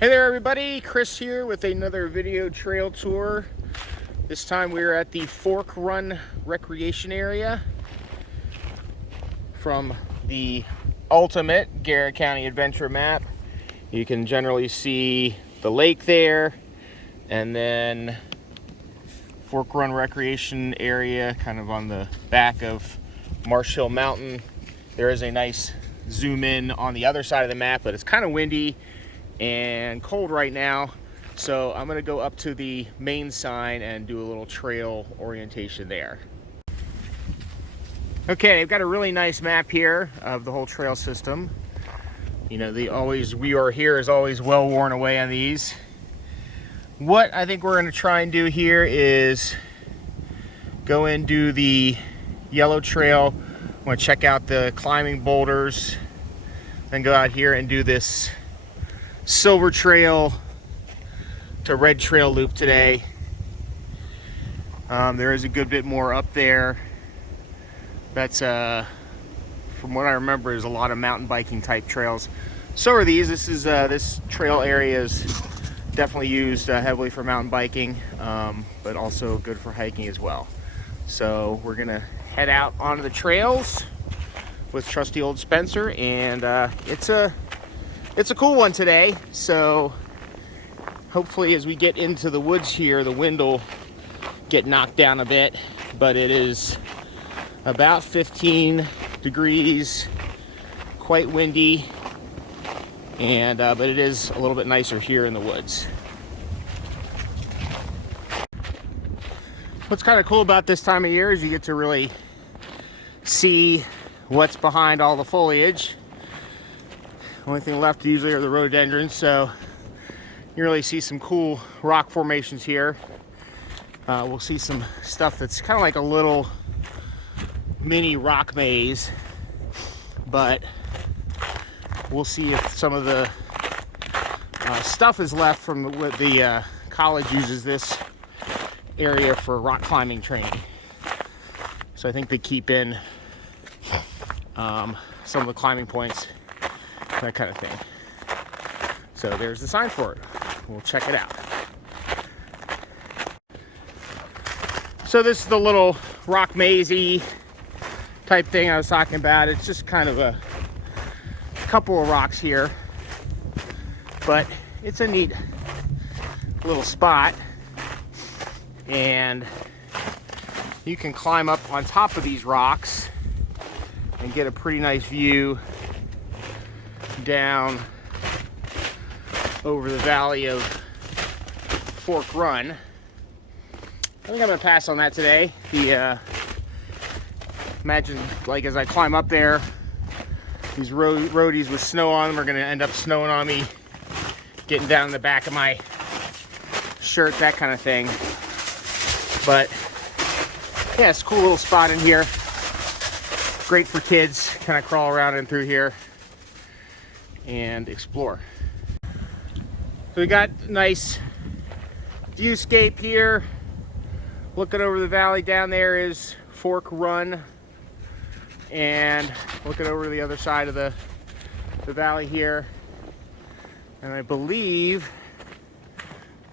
Hey there everybody, Chris here with another video trail tour. This time we're at the Fork Run Recreation Area from the ultimate Garrett County Adventure map. You can generally see the lake there, and then Fork Run Recreation Area kind of on the back of Marsh Hill Mountain. There is a nice zoom in on the other side of the map, but it's kind of windy and cold right now, so I'm gonna go up to the main sign and do a little trail orientation there. Okay, I've got a really nice map here of the whole trail system. You know, we are here is always well worn away on these. What I think we're gonna try and do here is go and do the yellow trail. I want to check out the climbing boulders, then go out here and do this silver trail to red trail loop today. There is a good bit more up there. That's from what I remember is a lot of mountain biking type trails. So are these. This trail area is definitely used heavily for mountain biking, but also good for hiking as well. So we're gonna head out onto the trails with trusty old Spencer, and it's a cool one today. So hopefully as we get into the woods here, the wind will get knocked down a bit, but it is about 15 degrees, quite windy, and but it is a little bit nicer here in the woods. What's kind of cool about this time of year is you get to really see what's behind all the foliage. Only thing left usually are the rhododendrons, so you really see some cool rock formations here. We'll see some stuff that's kind of like a little mini rock maze, but we'll see if some of the stuff is left from what the college uses this area for rock climbing training. So I think they keep in some of the climbing points, that kind of thing. So there's the sign for it. We'll check it out. So this is the little rock maze-y type thing I was talking about. It's just kind of a couple of rocks here, but it's a neat little spot, and you can climb up on top of these rocks and get a pretty nice view down over the valley of Fork Run. I think I'm gonna pass on that today. Imagine, like, as I climb up there, these roadies with snow on them are gonna end up snowing on me, getting down in the back of my shirt, that kind of thing. But yeah, it's a cool little spot in here. Great for kids, kind of crawl around in through here and explore. So we got a nice viewscape here. Looking over the valley, down there is Fork Run, and looking over to the other side of the valley here, and I believe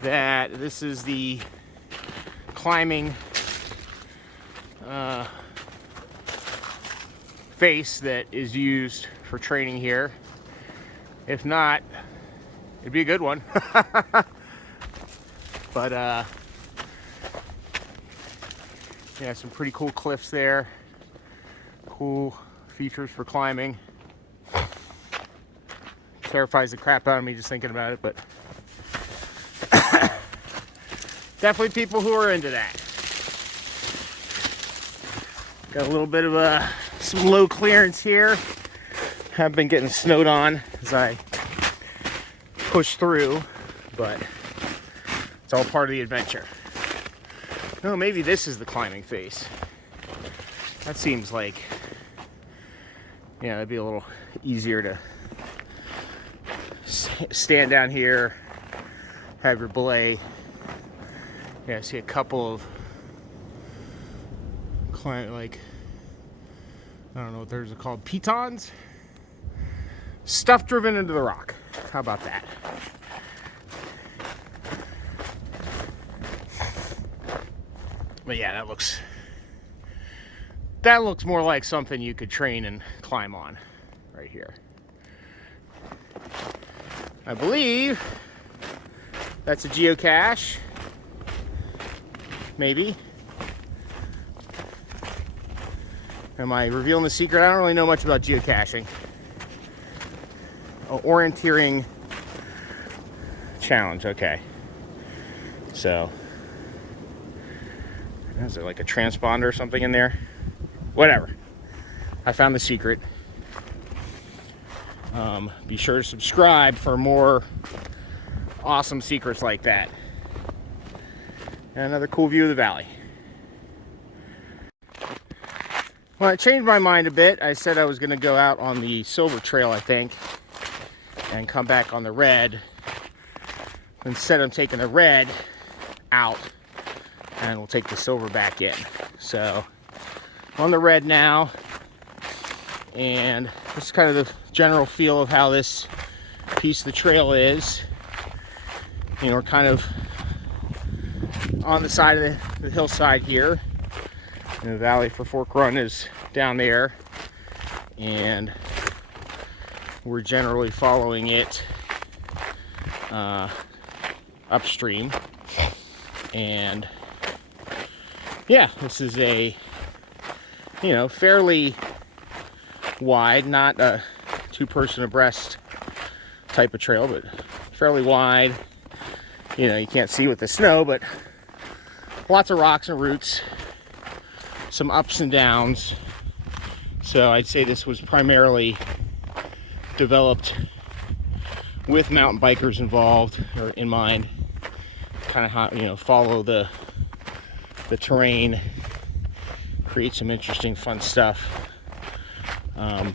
that this is the climbing face that is used for training here. If not, it'd be a good one. But yeah, some pretty cool cliffs there. Cool features for climbing. Terrifies the crap out of me just thinking about it, but definitely people who are into that. Got a little bit of some low clearance here. Have been getting snowed on as I push through, but it's all part of the adventure. Oh, maybe this is the climbing face. That seems like, yeah, it'd be a little easier to stand down here, have your belay. Yeah, I see a couple of like, I don't know what those are called, pitons? Stuff driven into the rock. How about that? But yeah, that looks more like something you could train and climb on right here. I believe that's a geocache. Maybe. Am I revealing the secret? I don't really know much about geocaching. Oh, orienteering challenge, okay. So, is there like a transponder or something in there? Whatever. I found the secret. Be sure to subscribe for more awesome secrets like that. And another cool view of the valley. Well, I changed my mind a bit. I said I was going to go out on the silver trail, I think, and come back on the red. Instead, I'm taking the red out, and we'll take the silver back in. So, on the red now, and this is kind of the general feel of how this piece of the trail is. You know, we're kind of on the side of the hillside here. And the valley for Fork Run is down there, and we're generally following it upstream. And yeah, this is a, you know, fairly wide, not a two-person abreast type of trail, but fairly wide. You know, you can't see with the snow, but lots of rocks and roots, some ups and downs. So I'd say this was primarily developed with mountain bikers involved or in mind. Kind of how, you know, follow the terrain, create some interesting, fun stuff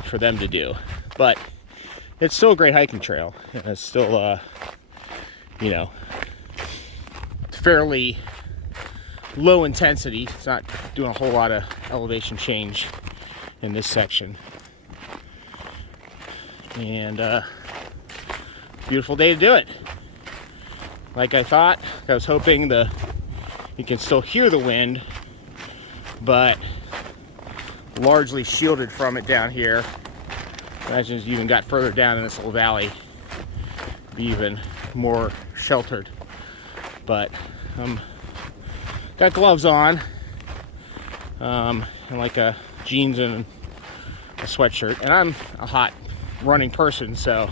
for them to do. But it's still a great hiking trail, and it's still, you know, fairly low intensity. It's not doing a whole lot of elevation change in this section. And beautiful day to do it. Like I thought, I was hoping you can still hear the wind, but largely shielded from it down here. Imagine as you even got further down in this little valley, be even more sheltered. But got gloves on, and like a jeans and a sweatshirt, and I'm a hot running person, so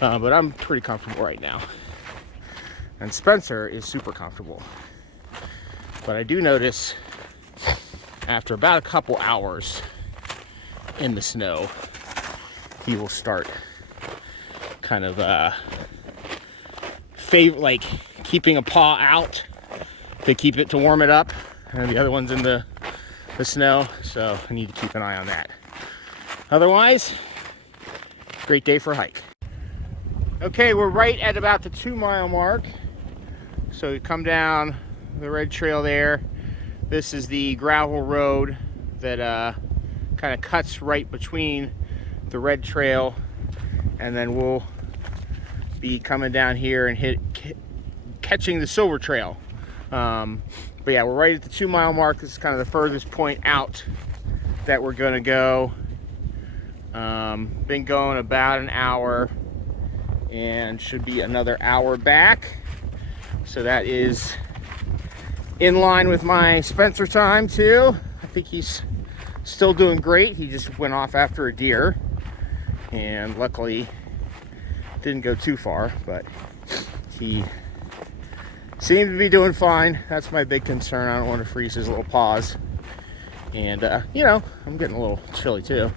but I'm pretty comfortable right now, and Spencer is super comfortable. But I do notice after about a couple hours in the snow, he will start kind of like keeping a paw out to warm it up, and the other one's in the snow, so I need to keep an eye on that. Otherwise, great day for a hike. Okay, we're right at about the 2-mile mark. So we come down the red trail there. This is the gravel road that kind of cuts right between the red trail, and then we'll be coming down here and catching the silver trail. But yeah, we're right at the 2-mile mark. This is kind of the furthest point out that we're gonna go. Been going about an hour, and should be another hour back. So that is in line with my Spencer time too. I think he's still doing great. He just went off after a deer, and luckily didn't go too far, but he seemed to be doing fine. That's my big concern. I don't want to freeze his little paws. And, you know, I'm getting a little chilly too.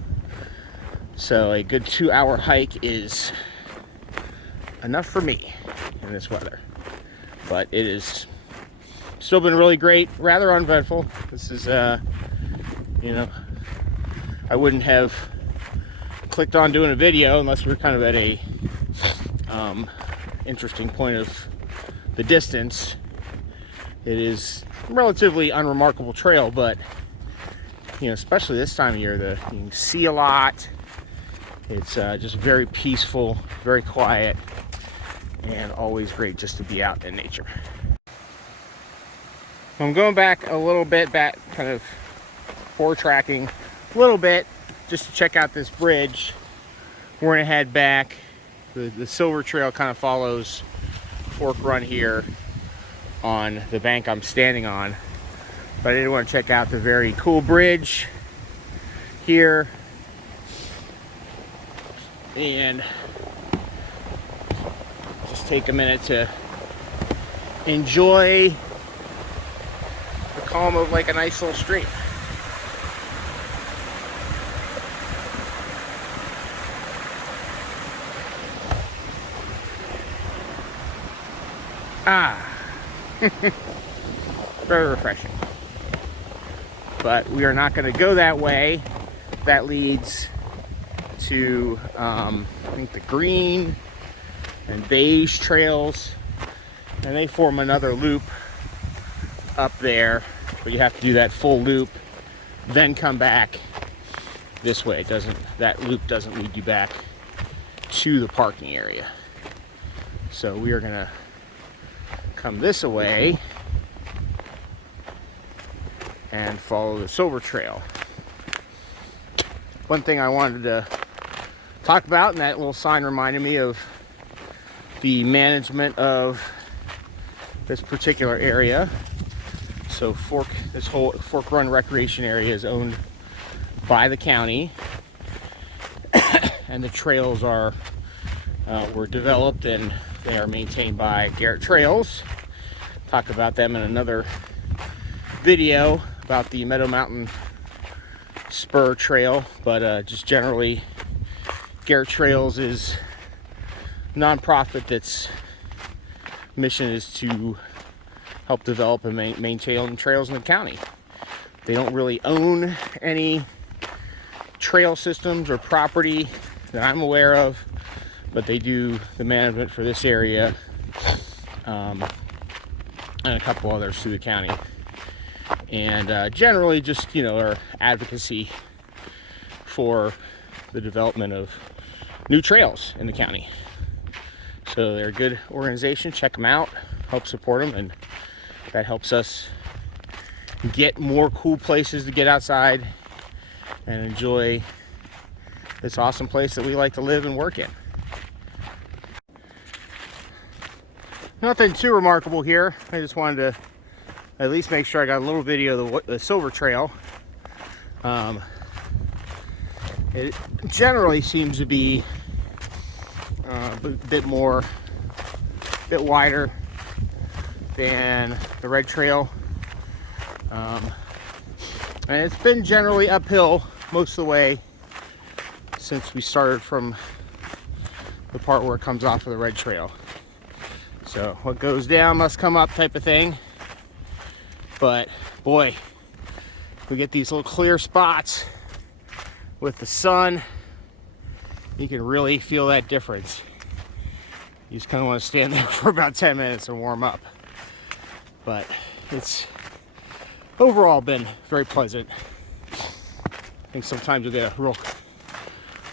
So a good 2-hour hike is enough for me in this weather. But it is still been really great, rather uneventful. This is, you know, I wouldn't have clicked on doing a video unless we were kind of at a interesting point of the distance. It is a relatively unremarkable trail, but you know, especially this time of year, you can see a lot. It's just very peaceful, very quiet, and always great just to be out in nature. I'm going back a little bit, back kind of forward tracking a little bit just to check out this bridge. We're gonna head back. The Silver Trail kind of follows Fork Run here on the bank I'm standing on, but I did want to check out the very cool bridge here and just take a minute to enjoy the calm of like a nice little stream. Very refreshing. But we are not going to go that way. That leads to I think the green and beige trails, and they form another loop up there, but you have to do that full loop, then come back this way. That loop doesn't lead you back to the parking area. So we are gonna come this way and follow the Silver Trail. One thing I wanted to talk about, and that little sign reminded me of the management of this particular area. So this whole Fork Run recreation area is owned by the county, and the trails were developed and they are maintained by Garrett Trails. Talk about them in another video about the Meadow Mountain Spur Trail, but just generally, Garrett Trails is a nonprofit that's mission is to help develop and maintain trails in the county. They don't really own any trail systems or property that I'm aware of, but they do the management for this area and a couple others through the county. And generally just, our advocacy for the development of new trails in the county. So they're a good organization. Check them out, help support them, and that helps us get more cool places to get outside and enjoy this awesome place that we like to live and work in. Nothing too remarkable here. I just wanted to at least make sure I got a little video of the Silver Trail. It generally seems to be a bit wider than the Red Trail, and it's been generally uphill most of the way since we started from the part where it comes off of the Red Trail. So what goes down must come up type of thing. But boy, we get these little clear spots with the sun. You can really feel that difference. You just kind of want to stand there for about 10 minutes and warm up. But it's overall been very pleasant. I think sometimes you'll get a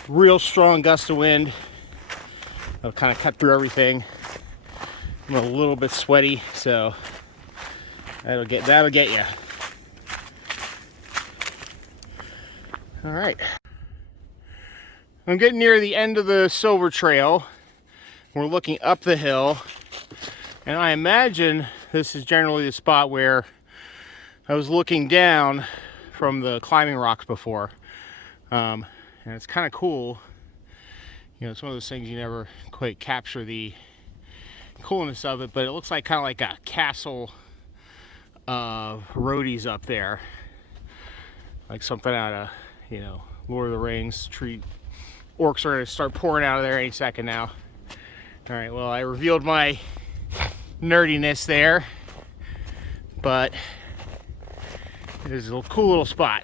real strong gust of wind. It'll kind of cut through everything. I'm a little bit sweaty, so that'll get you. All right. I'm getting near the end of the Silver Trail. We're looking up the hill, and I imagine this is generally the spot where I was looking down from the climbing rocks before. And it's kind of cool. It's one of those things you never quite capture the coolness of it, but it looks like kind of like a castle of roadies up there, like something out of Lord of the Rings. Orcs are going to start pouring out of there any second now. All right, well, I revealed my nerdiness there, but it is a cool little spot.